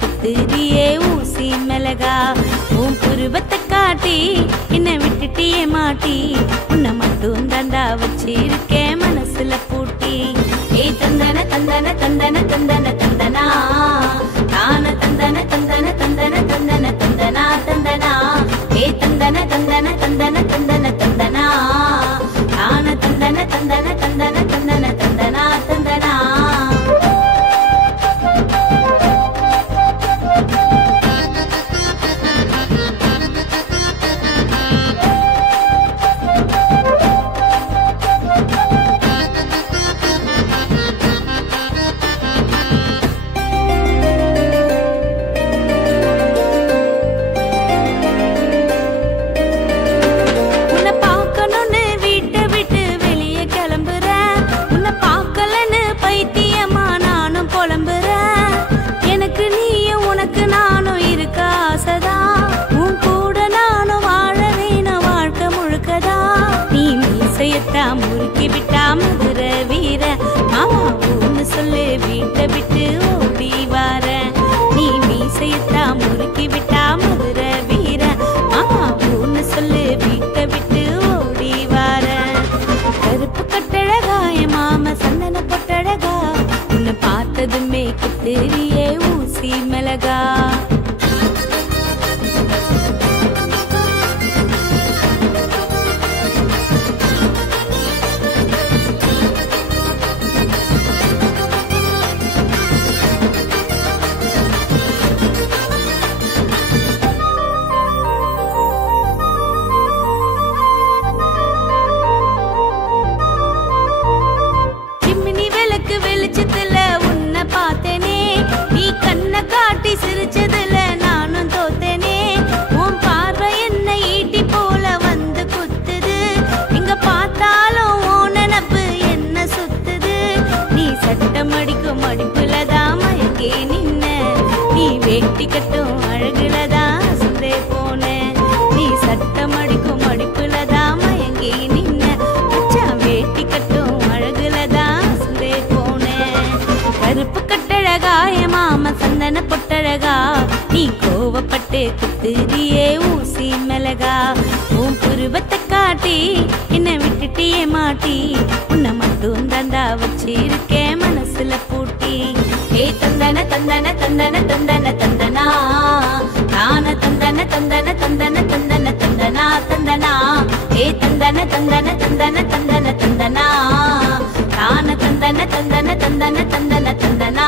குத்துறியே ஊசி மிளகா உன் புருவத்தை காட்டி என்ன விட்டுட்டியே மாட்டி உன்னை மட்டும் தாண்டா வச்சிருக்கேன் மனசுல பூட்டி ஏ தந்தன தந்தன தந்தன தந்தன தந்தனா தான தந்தன தந்தன தந்தன தந்தன தந்தனா தந்தனா ஏ தந்தன தந்தன தந்தன தந்தன தந்தனா தான தந்தன தந்தன தந்தன தந்தன தந்தனா தந்தனா முறுக்கி விட்டா மதுர வீர மாமா ஊன்னு சொல்லு வீட்டை விட்டு ஓடி வார நீ மீசையத்தா முறுக்கி விட்டா மதுர வீர மாமா ஊன்னு சொல்லு வீட்டை விட்டு ஓடி வார கருப்பு கட்டழகா என் மாமா சந்தன பொட்டழகா உன்னை பார்த்ததுமே குத்துறியே ஊசி மிளகா வெளிச்சத்துல உன்னை பார்த்தேனே நீ கண்ணை காட்டி சிரிச்சதுல நானும் தோத்தேனே உன் பார்வை என்ன ஈட்டி போல வந்து குத்துது இங்க பார்த்தாலும் உன் நினப்பு என்ன சுத்துது நீ சட்டம் அடிக்கும் அடிப்புலதான் மயக்கே நின்ன நீ வேட்டி கட்டும் அழகுலதான் அசந்தே போன நீ சட்டம் அடிக்கும் அடிப்புலதான் மயங்கி நின்ன அச்சா வேட்டி கட்டும் அழகுலதான் அசந்தே கருப்பு கட்டழகா என் மாமா சந்தன பொட்டழகா நீ கோவப்பட்டு குத்துறியே ஊசி மிளகா உன் புருவத்தை காட்டி என்ன விட்டுட்டியே மாட்டி உன்னை மட்டும் தாண்டா வச்சிருக்கேன் மனசுல பூட்டி ஏ தந்தன தந்தன தந்தன தந்தன தந்தனா தான தந்தன தந்தன தந்தன தந்தன தந்தனா தந்தனா ஏ தந்தன தந்தன தந்தன தந்தன தந்தனா தான தந்தன தந்தன தந்தன தந்தன தந்தனா